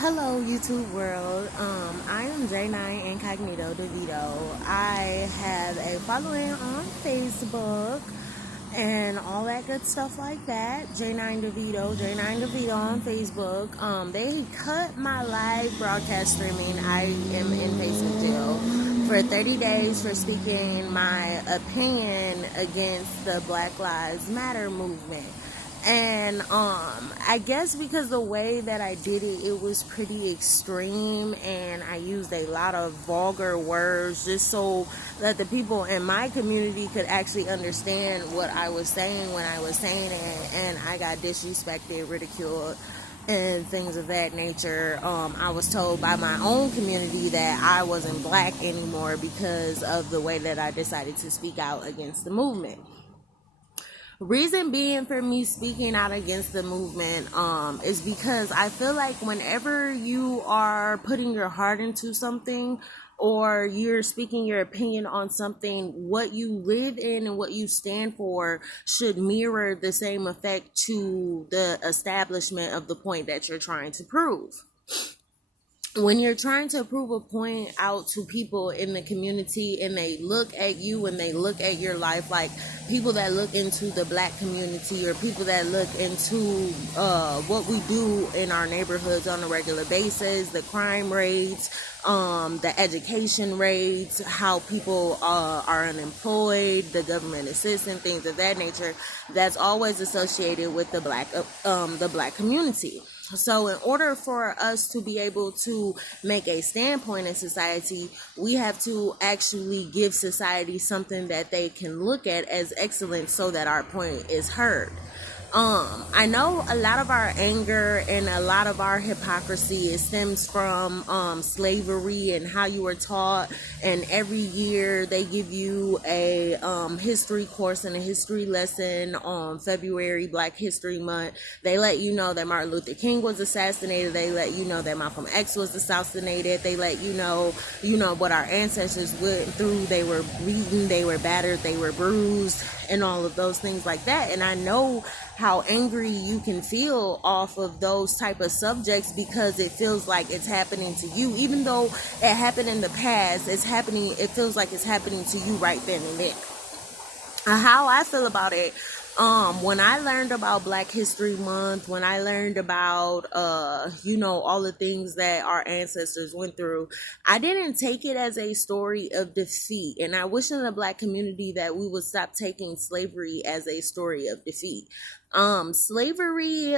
Hello, YouTube world. I am J9 Incognito DeVito. I have a following on Facebook and all that good stuff like that. J9 DeVito, J9 DeVito on Facebook. They cut my live broadcast streaming. I am in Facebook jail for 30 days for speaking my opinion against the Black Lives Matter movement. And I guess because the way that I did it, it was pretty extreme, and I used a lot of vulgar words just so that the people in my community could actually understand what I was saying when I was saying it. And I got disrespected, ridiculed, and things of that nature. I was told by my own community that I wasn't black anymore because of the way that I decided to speak out against the movement. Reason being for me speaking out against the movement is because I feel like whenever you are putting your heart into something or you're speaking your opinion on something, what you live in and what you stand for should mirror the same effect to the establishment of the point that you're trying to prove. When you're trying to prove a point out to people in the community and they look at you and they look at your life, like people that look into the black community or people that look into what we do in our neighborhoods on a regular basis, the crime rates, the education rates, how people are unemployed, the government assistance, things of that nature, that's always associated with the black community. So in order for us to be able to make a standpoint in society, we have to actually give society something that they can look at as excellent so that our point is heard. I know a lot of our anger and a lot of our hypocrisy stems from slavery and how you were taught, and every year they give you a history course and a history lesson on February, Black History Month. They let you know that Martin Luther King was assassinated. They let you know that Malcolm X was assassinated. They let you know what our ancestors went through. They were beaten, they were battered, they were bruised, and all of those things like that. And I know how angry you can feel off of those type of subjects because it feels like it's happening to you. Even though it happened in the past, it feels like it's happening to you right then and there. How I feel about it, when I learned about Black History Month, when I learned about, all the things that our ancestors went through, I didn't take it as a story of defeat. And I wish in the Black community that we would stop taking slavery as a story of defeat. Slavery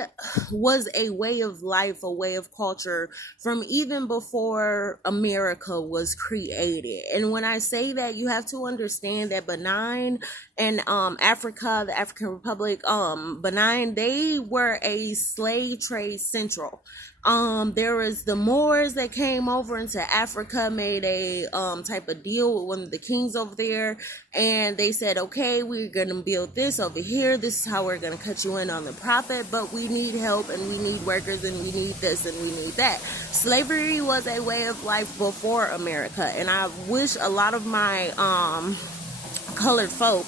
was a way of life, a way of culture from even before America was created. And when I say that, you have to understand that Benin and Africa, the African Republic, Benin, they were a slave trade central. There was the Moors that came over into Africa, made a type of deal with one of the kings over there, and they said, okay, we're gonna build this over here, this is how we're gonna cut you in on the profit, but we need help and we need workers and we need this and we need that. Slavery was a way of life before America, and I wish a lot of my colored folk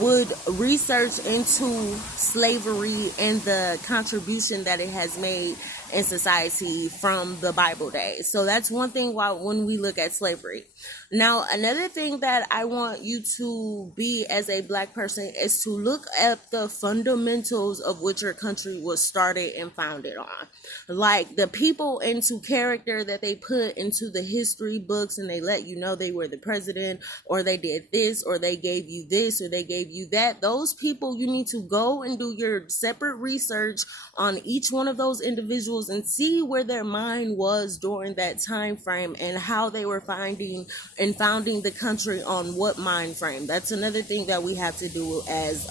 would research into slavery and the contribution that it has made in society from the Bible days. So that's one thing when we look at slavery. Now, another thing that I want you to be as a Black person is to look at the fundamentals of which your country was started and founded on. Like the people into character that they put into the history books, and they let you know they were the president, or they did this, or they gave you this, or they gave you that. Those people, you need to go and do your separate research on each one of those individuals and see where their mind was during that time frame and how they were founding the country on what mind frame. That's another thing that we have to do as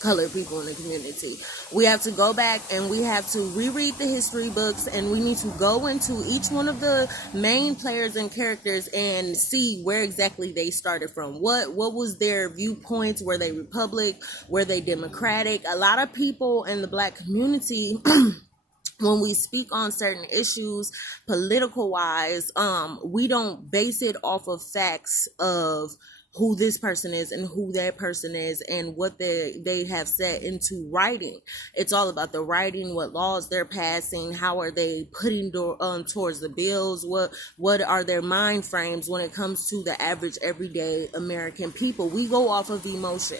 colored people in the community. We have to go back and we have to reread the history books, and we need to go into each one of the main players and characters and see where exactly they started from. What was their viewpoints? Were they Republic? Were they Democratic? A lot of people in the Black community when we speak on certain issues political wise, we don't base it off of facts of who this person is and who that person is and what they have set into writing. It's all about the writing, what laws they're passing, how are they putting towards the bills, what are their mind frames when it comes to the average everyday American people. We go off of emotion.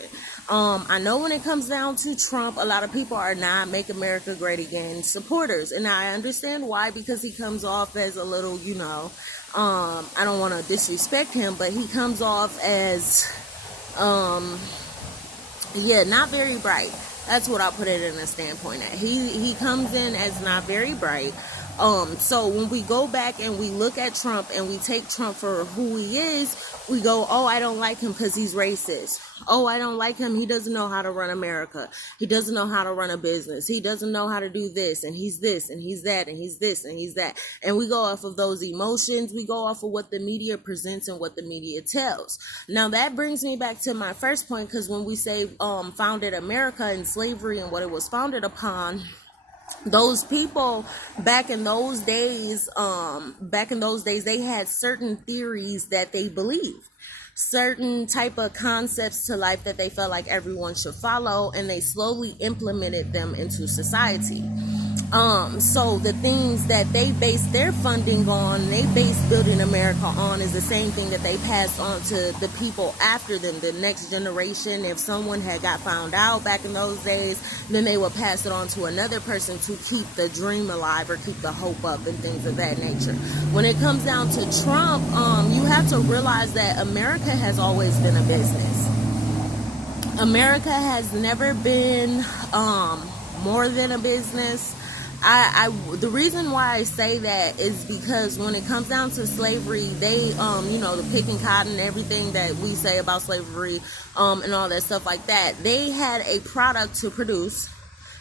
I know when it comes down to Trump, a lot of people are not Make America Great Again supporters, and I understand why, because he comes off as a little, I don't want to disrespect him, but he comes off as, not very bright. That's what I'll put it in a standpoint at. He comes in as not very bright. So when we go back and we look at Trump and we take Trump for who he is, we go, oh, I don't like him because he's racist. Oh, I don't like him. He doesn't know how to run America. He doesn't know how to run a business. He doesn't know how to do this, and he's this, and he's that, and he's this, and he's that. And we go off of those emotions. We go off of what the media presents and what the media tells. Now, that brings me back to my first point, because when we say founded America and slavery and what it was founded upon, those people back in those days, they had certain theories that they believed, certain type of concepts to life that they felt like everyone should follow, and they slowly implemented them into society. So the things that they based their funding on, they based building America on, is the same thing that they passed on to the people after them, the next generation. If someone had got found out back in those days, then they would pass it on to another person to keep the dream alive or keep the hope up and things of that nature. When it comes down to Trump, you have to realize that America has always been a business. America has never been more than a business. The reason why I say that is because when it comes down to slavery, they, the picking cotton and everything that we say about slavery, and all that stuff like that, they had a product to produce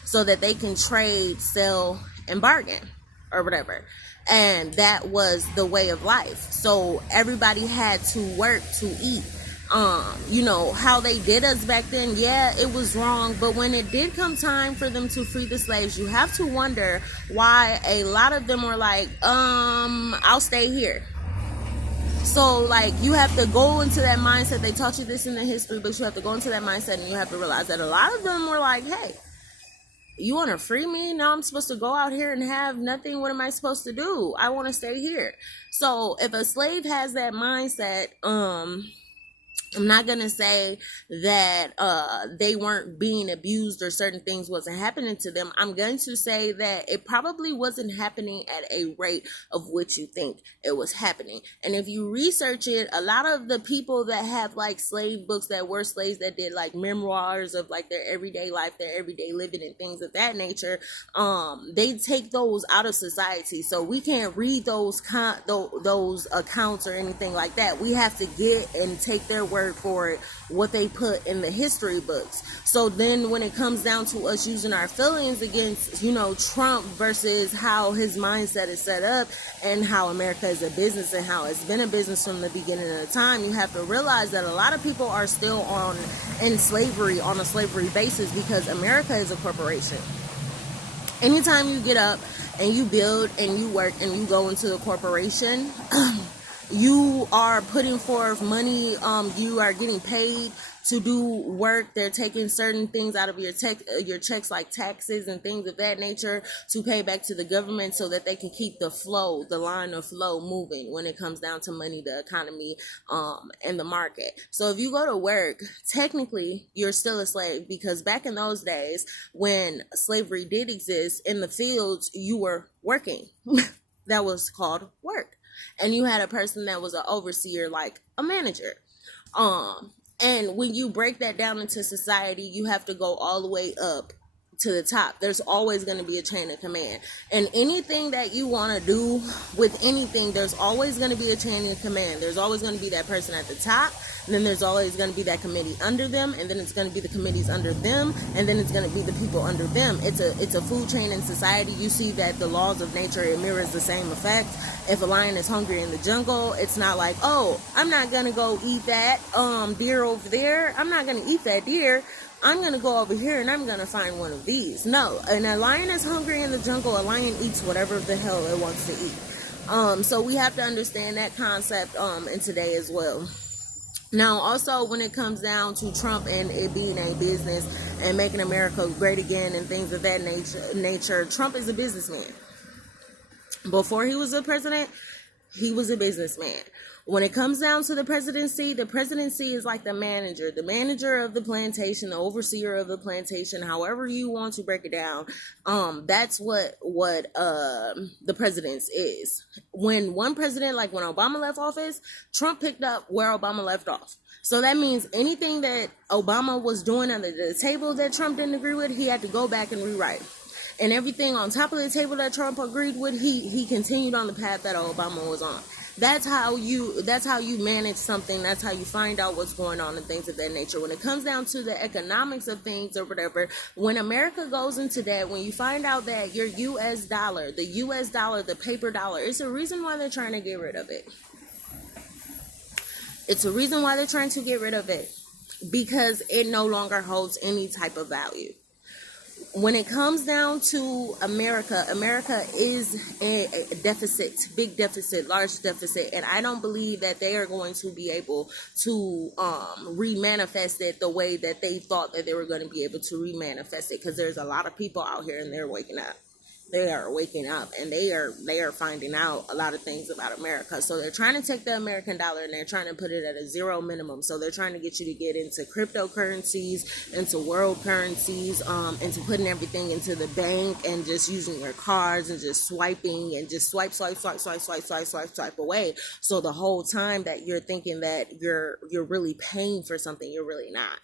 so that they can trade, sell, and bargain, or whatever. And that was the way of life. So everybody had to work to eat. How they did us back then, yeah, it was wrong. But when it did come time for them to free the slaves, you have to wonder why a lot of them were like, I'll stay here. So, you have to go into that mindset. They taught you this in the history books. You have to go into that mindset, and you have to realize that a lot of them were like, hey, you want to free me? Now I'm supposed to go out here and have nothing. What am I supposed to do? I want to stay here. So if a slave has that mindset, I'm not going to say that they weren't being abused or certain things wasn't happening to them. I'm going to say that it probably wasn't happening at a rate of which you think it was happening. And if you research it, a lot of the people that have slave books that were slaves that did memoirs of their everyday life, their everyday living and things of that nature, they take those out of society. So we can't read those accounts or anything like that. We have to get and take their word for it, what they put in the history books. So then when it comes down to us using our feelings against, Trump versus how his mindset is set up and how America is a business and how it's been a business from the beginning of the time, you have to realize that a lot of people are still in slavery on a slavery basis because America is a corporation. Anytime you get up and you build and you work and you go into the corporation, you are putting forth money, you are getting paid to do work. They're taking certain things out of your checks like taxes and things of that nature to pay back to the government so that they can keep the line of flow moving when it comes down to money, the economy, and the market. So if you go to work, technically you're still a slave, because back in those days when slavery did exist in the fields, you were working. That was called work. And you had a person that was an overseer, like a manager. And when you break that down into society, you have to go all the way up to the top. There's always going to be a chain of command. And anything that you want to do with anything, there's always going to be a chain of command. There's always going to be that person at the top, and then there's always going to be that committee under them, and then it's going to be the committees under them, and then it's going to be the people under them. It's a food chain in society. You see that the laws of nature, it mirrors the same effect. If a lion is hungry in the jungle, it's not like, oh, I'm not going to go eat that deer over there. I'm not going to eat that deer. I'm going to go over here and I'm going to find one of these. No, and a lion is hungry in the jungle. A lion eats whatever the hell it wants to eat. So we have to understand that concept in today as well. Now, also, when it comes down to Trump and it being a business and making America great again and things of that nature, Trump is a businessman. Before he was a president, he was a businessman. When it comes down to the presidency is like the manager of the plantation, the overseer of the plantation, however you want to break it down. That's what the president's is. When one president, like when Obama left office, Trump picked up where Obama left off. So that means anything that Obama was doing under the table that Trump didn't agree with, he had to go back and rewrite. And everything on top of the table that Trump agreed with, he continued on the path that Obama was on. That's how you manage something. That's how you find out what's going on and things of that nature. When it comes down to the economics of things or whatever, when America goes into that, when you find out that your US dollar, the paper dollar, it's a reason why they're trying to get rid of it. It's a reason why they're trying to get rid of it, because it no longer holds any type of value. When it comes down to America is a deficit, big deficit, large deficit, and I don't believe that they are going to be able to remanifest it the way that they thought that they were going to be able to remanifest it, because there's a lot of people out here and they're waking up. They are waking up and they are finding out a lot of things about America. So they're trying to take the American dollar and they're trying to put it at a zero minimum. So they're trying to get you to get into cryptocurrencies, into world currencies, into putting everything into the bank and just using your cards and just swiping and just swipe away. So the whole time that you're thinking that you're really paying for something, you're really not.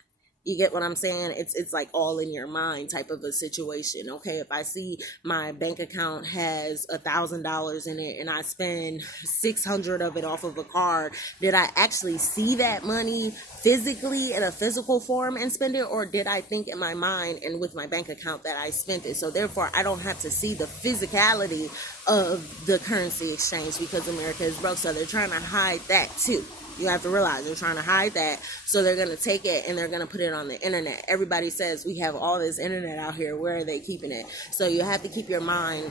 You get what I'm saying? It's like all in your mind type of a situation. Okay, if I see my bank account has $1,000 in it and I spend 600 of it off of a card, did I actually see that money physically in a physical form and spend it, or did I think in my mind and with my bank account that I spent it? So therefore, I don't have to see the physicality of the currency exchange because America is broke. So they're trying to hide that too. You have to realize they're trying to hide that. So they're going to take it and they're going to put it on the internet. Everybody says we have all this internet out here. Where are they keeping it? So you have to keep your mind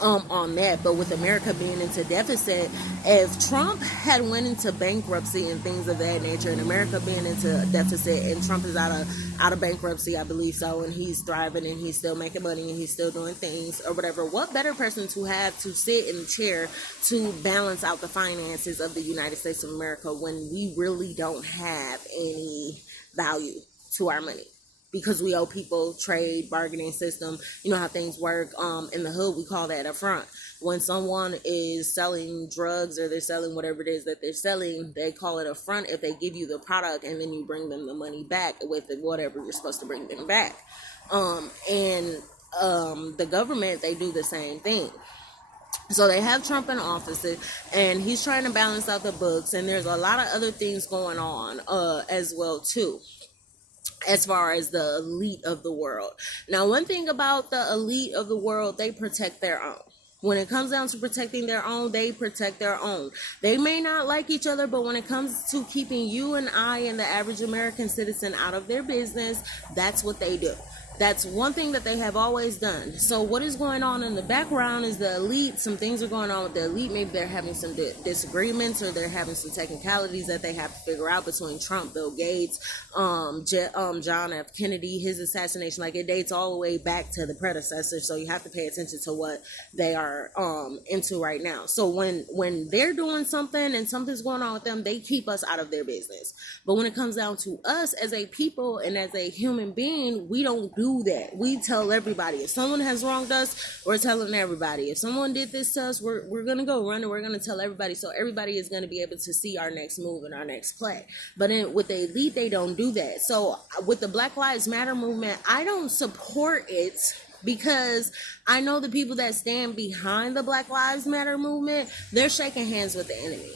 on that. But with America being into deficit, if Trump had went into bankruptcy and things of that nature, and America being into deficit and Trump is out of bankruptcy, I believe so, and he's thriving and he's still making money and he's still doing things or whatever, what better person to have to sit in the chair to balance out the finances of the United States of America when we really don't have any value to our money? Because we owe people, trade, bargaining system, you know how things work. In the hood, we call that a front. When someone is selling drugs or they're selling whatever it is that they're selling, they call it a front if they give you the product and then you bring them the money back with whatever you're supposed to bring them back. The government, they do the same thing. So they have Trump in office and he's trying to balance out the books, and there's a lot of other things going on as well too, as far as the elite of the world. Now, one thing about the elite of the world, they protect their own. When it comes down to protecting their own, they protect their own. They may not like each other, but when it comes to keeping you and I and the average American citizen out of their business, that's what they do. That's one thing that they have always done. So what is going on in the background is the elite. Some things are going on with the elite. Maybe they're having some disagreements, or they're having some technicalities that they have to figure out between Trump, Bill Gates, John F. Kennedy, his assassination. Like, it dates all the way back to the predecessor. So you have to pay attention to what they are into right now. So when they're doing something and something's going on with them, they keep us out of their business. But when it comes down to us as a people and as a human being, we don't do that. We tell everybody. If someone has wronged us, we're telling everybody. If someone did this to us, we're gonna go run and we're gonna tell everybody. So everybody is gonna be able to see our next move and our next play. But with the elite, they don't do that. So with the Black Lives Matter movement, I don't support it, because I know the people that stand behind the Black Lives Matter movement, they're shaking hands with the enemy.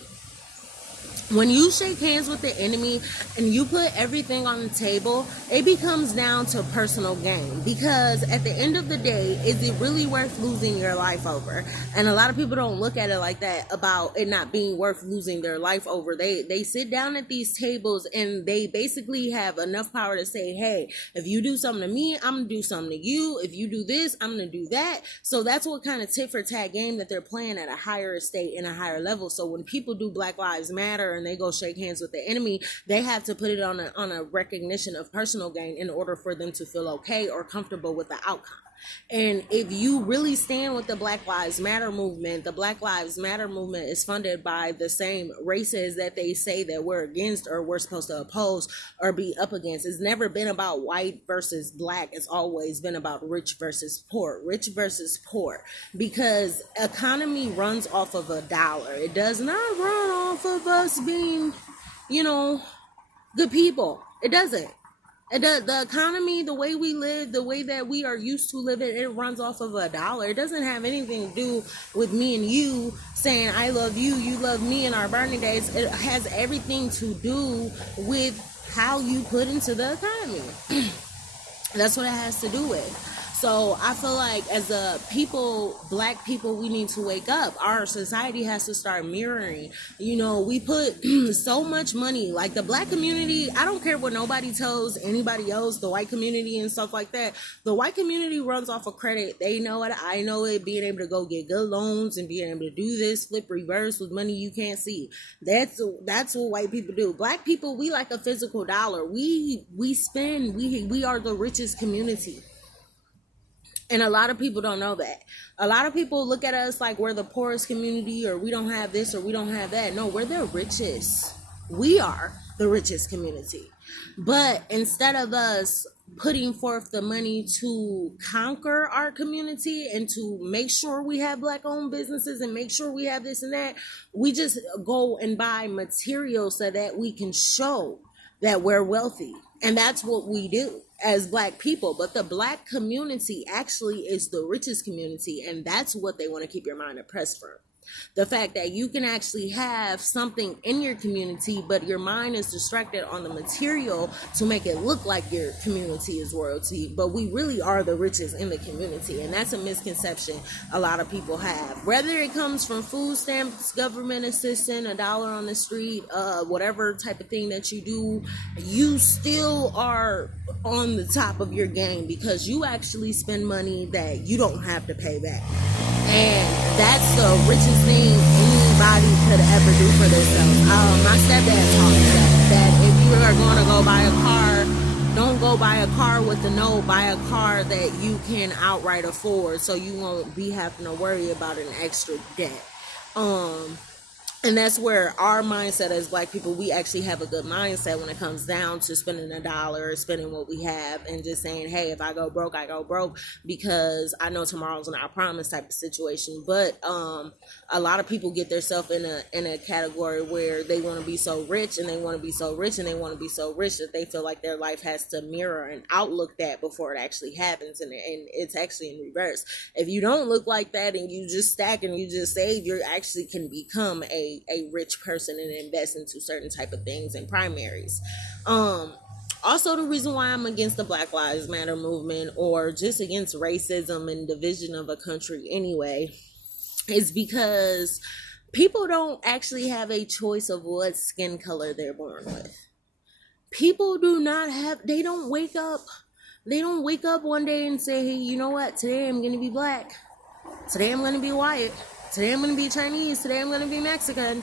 When you shake hands with the enemy and you put everything on the table, it becomes down to personal gain. Because at the end of the day, is it really worth losing your life over? And a lot of people don't look at it like that, about it not being worth losing their life over. They sit down at these tables and they basically have enough power to say, hey, if you do something to me, I'm going to do something to you. If you do this, I'm going to do that. So that's what kind of tit for tat game that they're playing at a higher estate and a higher level. So when people do Black Lives Matter and and they go shake hands with the enemy, they have to put it on a recognition of personal gain in order for them to feel okay or comfortable with the outcome. And if you really stand with the Black Lives Matter movement, the Black Lives Matter movement is funded by the same races that they say that we're against or we're supposed to oppose or be up against. It's never been about white versus black. It's always been about rich versus poor, because economy runs off of a dollar. It does not run off of us being, good people. It doesn't. The economy, the way we live, the way that we are used to living, it runs off of a dollar. It doesn't have anything to do with me and you saying, I love you, you love me in our burning days. It has everything to do with how you put into the economy. That's what it has to do with. So I feel like as a people, black people, we need to wake up. Our society has to start mirroring. We put so much money, like the black community. I don't care what nobody tells anybody else, the white community and stuff like that. The white community runs off of credit. They know it. I know it. Being able to go get good loans and being able to do this, flip reverse with money you can't see. That's what white people do. Black people, we like a physical dollar. We spend. We are the richest community. And a lot of people don't know that. A lot of people look at us like we're the poorest community, or we don't have this or we don't have that. No, we're the richest. We are the richest community. But instead of us putting forth the money to conquer our community and to make sure we have black owned businesses and make sure we have this and that, we just go and buy material so that we can show that we're wealthy. And that's what we do as black people. But the black community actually is the richest community, and that's what they want to keep your mind oppressed from. The fact that you can actually have something in your community, but your mind is distracted on the material to make it look like your community is royalty. But we really are the richest in the community. And that's a misconception a lot of people have. Whether it comes from food stamps, government assistance, $1 on the street, whatever type of thing that you do, you still are on the top of your game because you actually spend money that you don't have to pay back. And that's the richest thing anybody could ever do for themselves. My stepdad taught me that if you are going to go buy a car, don't go buy a car with a note. Buy a car that you can outright afford, so you won't be having to worry about an extra debt. And that's where our mindset as black people, we actually have a good mindset when it comes down to spending $1 or spending what we have and just saying, hey, if I go broke, I go broke because I know tomorrow's not promised type of situation. But a lot of people get themselves in a category where they want to be so rich and they want to be so rich and they want to be so rich that they feel like their life has to mirror and outlook that before it actually happens. And it's actually in reverse. If you don't look like that and you just stack and you just save, you actually can become a rich person and invest into certain type of things and primaries. Also, the reason why I'm against the Black Lives Matter movement or just against racism and division of a country anyway is because people don't actually have a choice of what skin color they're born with. People they don't wake up one day and say, hey, you know what, today I'm going to be black. Today I'm going to be white. Today I'm going to be Chinese. Today I'm going to be Mexican.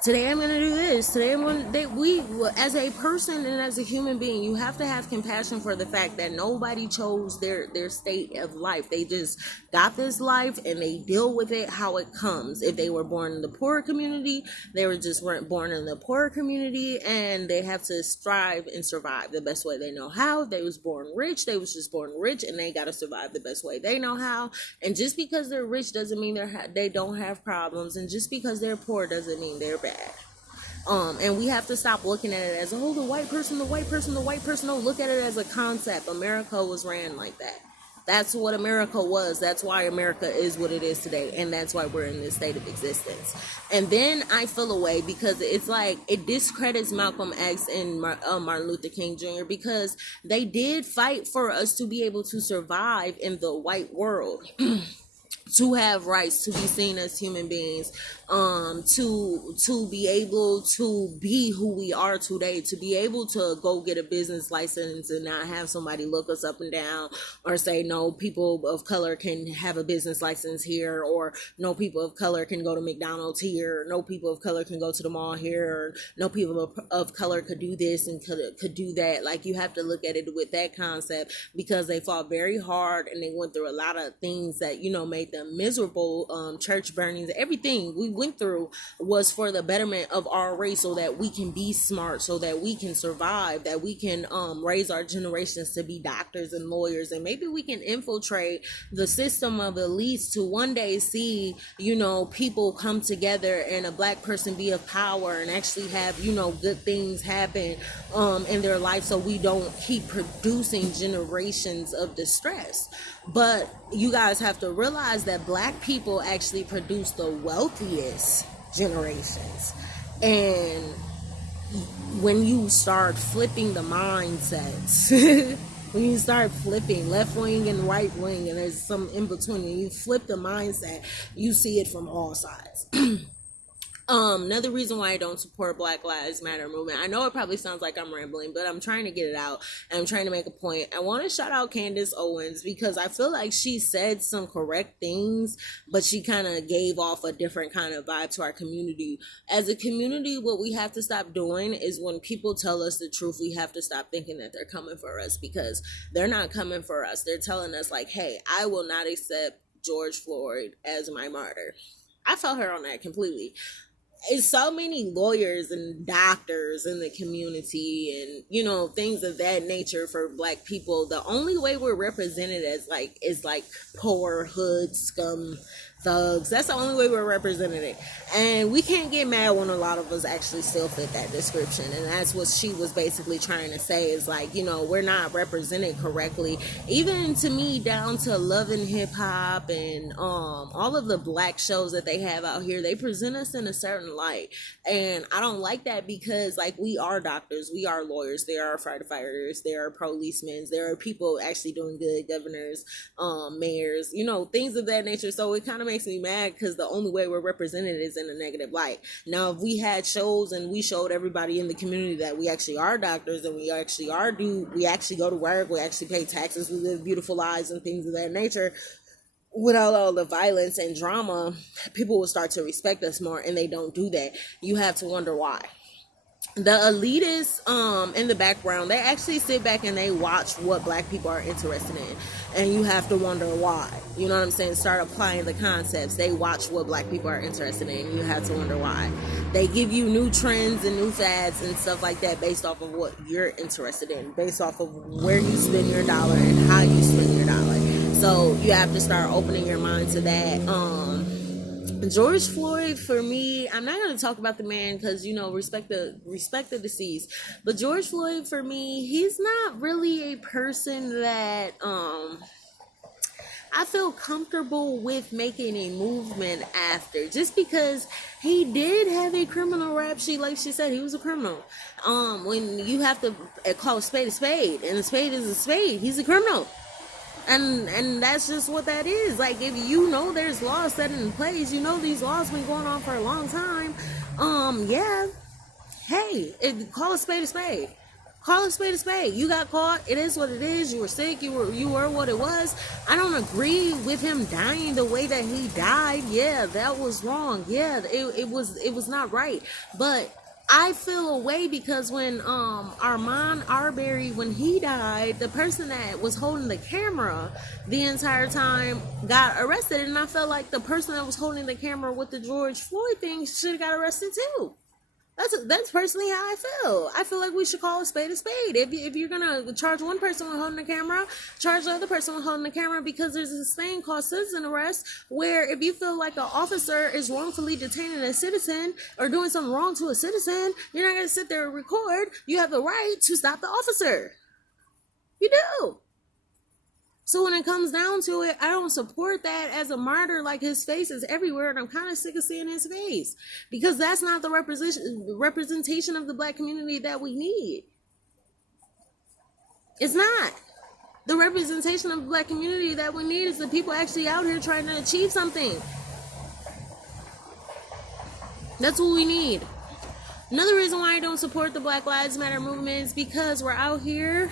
Today I'm going to do this. Today I'm going to... as a person and as a human being, you have to have compassion for the fact that nobody chose their state of life. They just got this life and they deal with it how it comes. If they were born in the poor community, they were just weren't born in the poor community, and they have to strive and survive the best way they know how. If they was born rich, they was just born rich, and they got to survive the best way they know how. And just because they're rich doesn't mean they don't have problems, and just because they're poor doesn't mean they're bad. And we have to stop looking at it as, oh, the white person. Don't look at it as a concept. America was ran like that. That's what America was. That's why America is what it is today. And that's why we're in this state of existence. And then I feel away because it's like it discredits Malcolm X and Martin Luther King Jr. because they did fight for us to be able to survive in the white world. to have rights, to be seen as human beings, to be able to be who we are today, to be able to go get a business license and not have somebody look us up and down or say no people of color can have a business license here, or no people of color can go to McDonald's here, or no people of color can go to the mall here, or no people of color could do this and could do that. Like, you have to look at it with that concept, because they fought very hard and they went through a lot of things that, you know, made them miserable. Church burnings, everything we went through was for the betterment of our race, so that we can be smart, so that we can survive, that we can raise our generations to be doctors and lawyers, and maybe we can infiltrate the system of elites to one day see, you know, people come together and a black person be of power and actually have, you know, good things happen in their life, so we don't keep producing generations of distress. But you guys have to realize that black people actually produce the wealthiest generations. And when you start flipping the mindsets, when you start flipping left wing and right wing, and there's some in between, and you flip the mindset, you see it from all sides. Another reason why I don't support Black Lives Matter movement, I know it probably sounds like I'm rambling, but I'm trying to get it out and I'm trying to make a point. I want to shout out Candace Owens, because I feel like she said some correct things, but she kind of gave off a different kind of vibe to our community. As a community, what we have to stop doing is, when people tell us the truth, we have to stop thinking that they're coming for us, because they're not coming for us. They're telling us like, hey, I will not accept George Floyd as my martyr. I felt her on that completely. It's so many lawyers and doctors in the community, and, you know, things of that nature for black people. The only way we're represented as is poor hood scum thugs. That's the only way we're represented. And we can't get mad when a lot of us actually still fit that description. And that's what she was basically trying to say, is like, you know, we're not represented correctly. Even to me, down to Love and Hip Hop and all of the black shows that they have out here, they present us in a certain light. And I don't like that, because like, we are doctors, we are lawyers, there are firefighters, there are policemen, there are people actually doing good, governors, mayors, you know, things of that nature. So it kind of makes me mad, because the only way we're represented is in a negative light. Now, if we had shows and we showed everybody in the community that we actually are doctors, and we actually go to work, we actually pay taxes, we live beautiful lives and things of that nature, without all the violence and drama, people will start to respect us more, and they don't do that. You have to wonder why. The elitists in the background, they actually sit back and they watch what black people are interested in, and you have to wonder why. You know what I'm saying? Start applying the concepts. They watch what black people are interested in, and you have to wonder why. They give you new trends and new fads and stuff like that based off of what you're interested in, based off of where you spend your dollar and how you spend your dollar. So you have to start opening your mind to that. George Floyd, for me, I'm not going to talk about the man, because, you know, respect the deceased, but George Floyd, for me, he's not really a person that I feel comfortable with making a movement after, just because he did have a criminal rap sheet. Like she said, he was a criminal. When you have to call a spade, and a spade is a spade, he's a criminal. And that's just what that is. Like, if you know there's laws set in place, you know these laws been going on for a long time, yeah, hey, call a spade a spade. Call a spade a spade. You got caught. It is what it is. You were sick. You were what it was. I don't agree with him dying the way that he died. Yeah, that was wrong. Yeah, it was not right. But I feel a way, because when Armand Arbery, when he died, the person that was holding the camera the entire time got arrested, and I felt like the person that was holding the camera with the George Floyd thing should have got arrested too. That's personally how I feel. I feel like we should call a spade a spade. If you're gonna charge one person with holding the camera, charge the other person with holding the camera, because there's this thing called citizen arrest, where if you feel like an officer is wrongfully detaining a citizen or doing something wrong to a citizen, you're not gonna sit there and record. You have the right to stop the officer. You do. So when it comes down to it, I don't support that as a martyr. Like, his face is everywhere, and I'm kind of sick of seeing his face, because that's not the representation of the black community that we need. It's not. The representation of the black community that we need is the people actually out here trying to achieve something. That's what we need. Another reason why I don't support the Black Lives Matter movement is because we're out here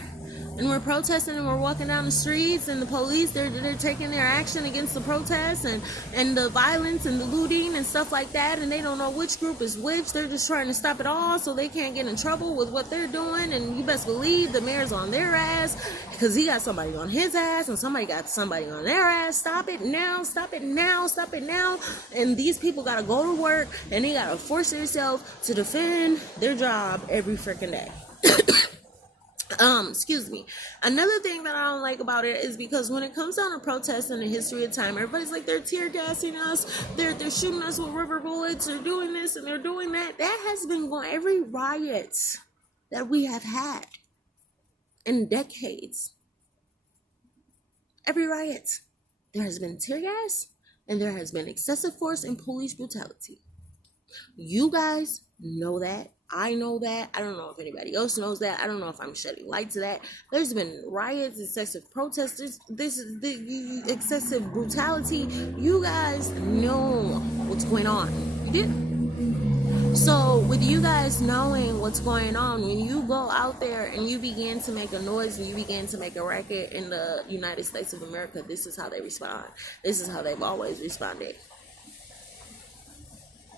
and we're protesting and we're walking down the streets, and the police, they're taking their action against the protests and the violence and the looting and stuff like that, and they don't know which group is which. They're just trying to stop it all so they can't get in trouble with what they're doing. And you best believe the mayor's on their ass because he got somebody on his ass and somebody got somebody on their ass. Stop it now, stop it now, stop it now. And these people gotta go to work and they gotta force themselves to defend their job every freaking day. Excuse me. Another thing that I don't like about it is because when it comes down to protests in the history of time, everybody's like, they're tear gassing us, they're shooting us with rubber bullets, they're doing this and they're doing that. That has been going, every riot that we have had in decades, every riot, there has been tear gas and there has been excessive force and police brutality. You guys know that. I know that. I don't know if anybody else knows that. I don't know if I'm shedding light to that. There's been riots, excessive protests. This is the excessive brutality. You guys know what's going on. You did. So with you guys knowing what's going on, when you go out there and you begin to make a noise and you begin to make a racket in the United States of America, this is how they respond. This is how they've always responded.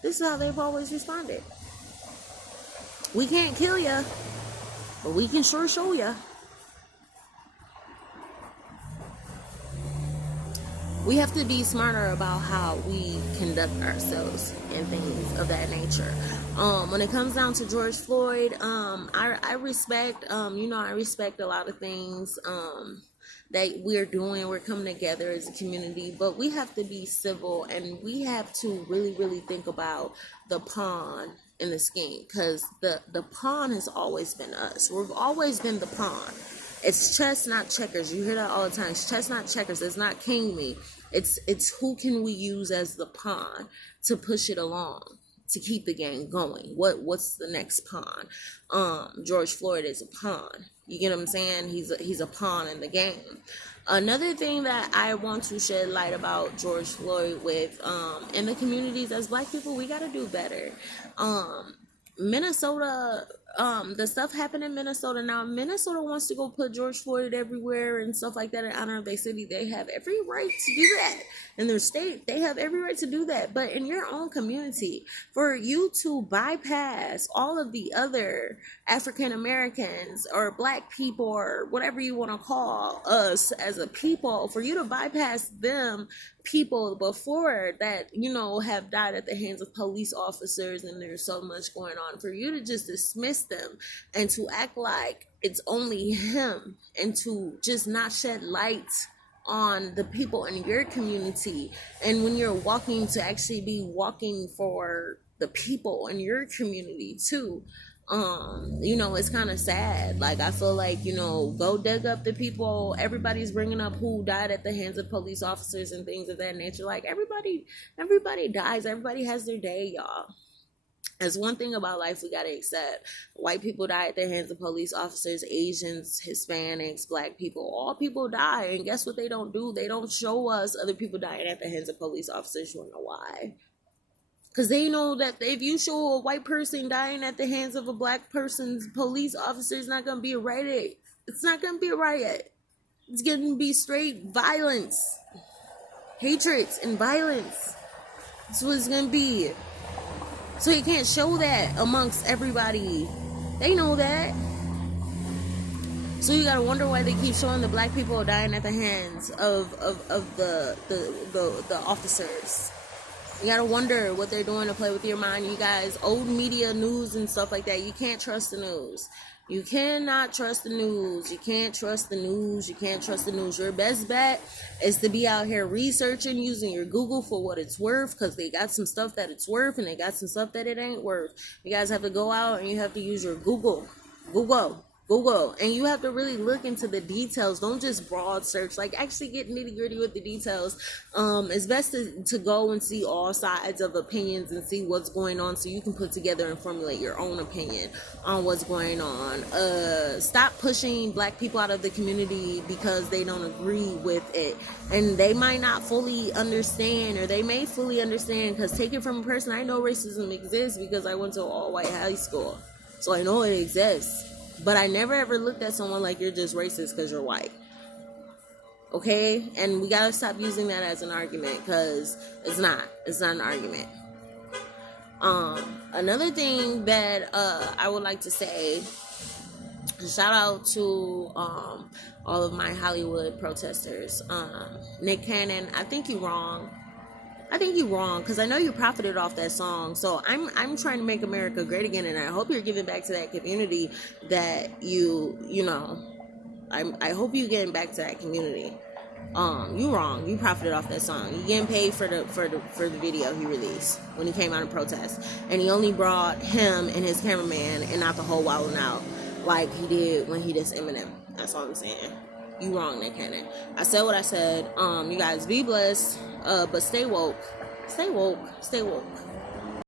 This is how they've always responded. We can't kill ya, but we can sure show ya. We have to be smarter about how we conduct ourselves and things of that nature. When it comes down to George Floyd, I respect, I respect a lot of things that we're doing. We're coming together as a community, but we have to be civil and we have to really, really think about the pawn in the scheme, because the pawn has always been us. We've always been the pawn. It's chess, not checkers. You hear that all the time. It's chess, not checkers. It's not king me. It's who can we use as the pawn to push it along, to keep the game going. What's the next pawn? George Floyd is a pawn. You get what I'm saying? He's a pawn in the game. Another thing that I want to shed light about George Floyd with in the communities as Black people, we got to do better. Minnesota, the stuff happened in Minnesota. Now, Minnesota wants to go put George Floyd everywhere and stuff like that in honor of their city. They have every right to do that. In their state, they have every right to do that. But in your own community, for you to bypass all of the other African Americans or Black people or whatever you want to call us as a people, for you to bypass them, people before that, have died at the hands of police officers, and there's so much going on, for you to just dismiss them and to act like it's only him and to just not shed light on the people in your community, and when you're walking, to actually be walking for the people in your community too. It's kind of sad. Like, I feel like, go dig up the people. Everybody's bringing up who died at the hands of police officers and things of that nature. Like, everybody dies. Everybody has their day, y'all. There's one thing about life we gotta accept. White people die at the hands of police officers, Asians, Hispanics, Black people. All people die, and guess what they don't do? They don't show us other people dying at the hands of police officers. You wanna know why? Because they know that if you show a white person dying at the hands of a Black person's police officer, it's not gonna be a riot. It's not gonna be a riot. It's gonna be straight violence, hatred, and violence. That's what it's gonna be. So you can't show that amongst everybody. They know that. So you gotta wonder why they keep showing the Black people dying at the hands of the officers. You gotta wonder what they're doing to play with your mind. You guys, old media, news and stuff like that, you can't trust the news. You cannot trust the news. You can't trust the news. You can't trust the news. Your best bet is to be out here researching, using your Google for what it's worth, because they got some stuff that it's worth and they got some stuff that it ain't worth. You guys have to go out and you have to use your Google. Google, and you have to really look into the details. Don't just broad search, like actually get nitty gritty with the details. It's best to go and see all sides of opinions and see what's going on, so you can put together and formulate your own opinion on what's going on. Stop pushing black people out of the community because they don't agree with it, and they might not fully understand, or they may fully understand, because take it from a person. I know racism exists because I went to an all-white high school, so I know it exists. But I never ever looked at someone like you're just racist because you're white. Okay? And we gotta stop using that as an argument, because it's not an argument. Another thing that I would like to say, shout out to all of my Hollywood protesters. Nick Cannon, I think you're wrong. Because I know you profited off that song. So I'm trying to make America great again, and I hope you're giving back to that community that you know. I hope you're getting back to that community. You wrong. You profited off that song. You getting paid for the video he released when he came out and protest, and he only brought him and his cameraman and not the whole Wild 'N Out like he did when he dissed Eminem. That's all I'm saying. You wrong, Nick Cannon. I said what I said. You guys be blessed, but stay woke. Stay woke. Stay woke.